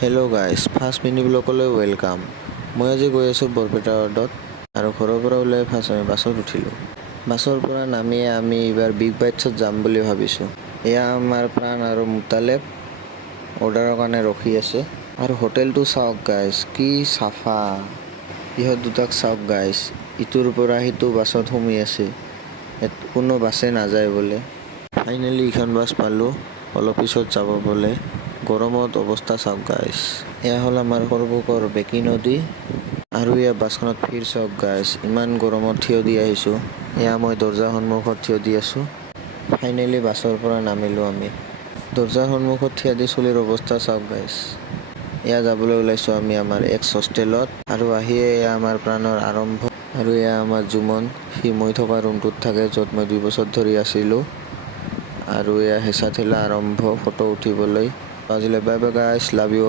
Hello' guys, first mini ব্লগলৈ welcome. মই আজি গৈ আছোঁ বৰপেটা ৰোডত আৰু ঘৰৰ পৰা ওলাই ফাৰ্ষ্ট আমি বাছত উঠিলোঁ। বাছৰ পৰা নামিয়ে আমি এইবাৰ বিগ বাইটছত যাম বুলি ভাবিছোঁ। এয়া আমাৰ প্ৰাণ আৰু মুতালেব অৰ্ডাৰৰ কাৰণে ৰখি আছে। আৰু হোটেলটো চাওক গাইজ, কি চাফা। ইহঁত দুটাক চাওক গাইজ, ইটোৰ পৰা সিটো বাছত সোমাই আছে। কোনো বাছে নাযায় বোলে। ফাইনেলি ইখন বাছ পালোঁ, অলপ পিছত যাব বোলে। গৰমত অৱস্থা চাওক গাইজ। এয়া হ'ল আমাৰ সৰ্বকৰ বেকী নদী আৰু এয়া বাছখনত ভিৰ চাওক গাইজ, ইমান গৰমত থিয় দি আহিছোঁ। এয়া মই দৰ্জাৰ সন্মুখত থিয় দি আছোঁ। ফাইনেলি বাছৰ পৰা নামিলোঁ আমি। দৰ্জাৰ সন্মুখত থিয় দি চলিৰ অৱস্থা চাওক গাইজ। এয়া যাবলৈ ওলাইছোঁ আমি আমাৰ এক্স হোষ্টেলত আৰু আহিয়ে এয়া আমাৰ প্ৰাণৰ আৰম্ভ। আৰু এয়া আমাৰ জুমন, সি মই থকা ৰুমটোত থাকে য'ত মই 2 বছৰ ধৰি আছিলোঁ। আৰু এয়া হেঁচা ঠেলা আৰম্ভ ফটো উঠিবলৈ। আজিলৈ bye bye guys, love you all.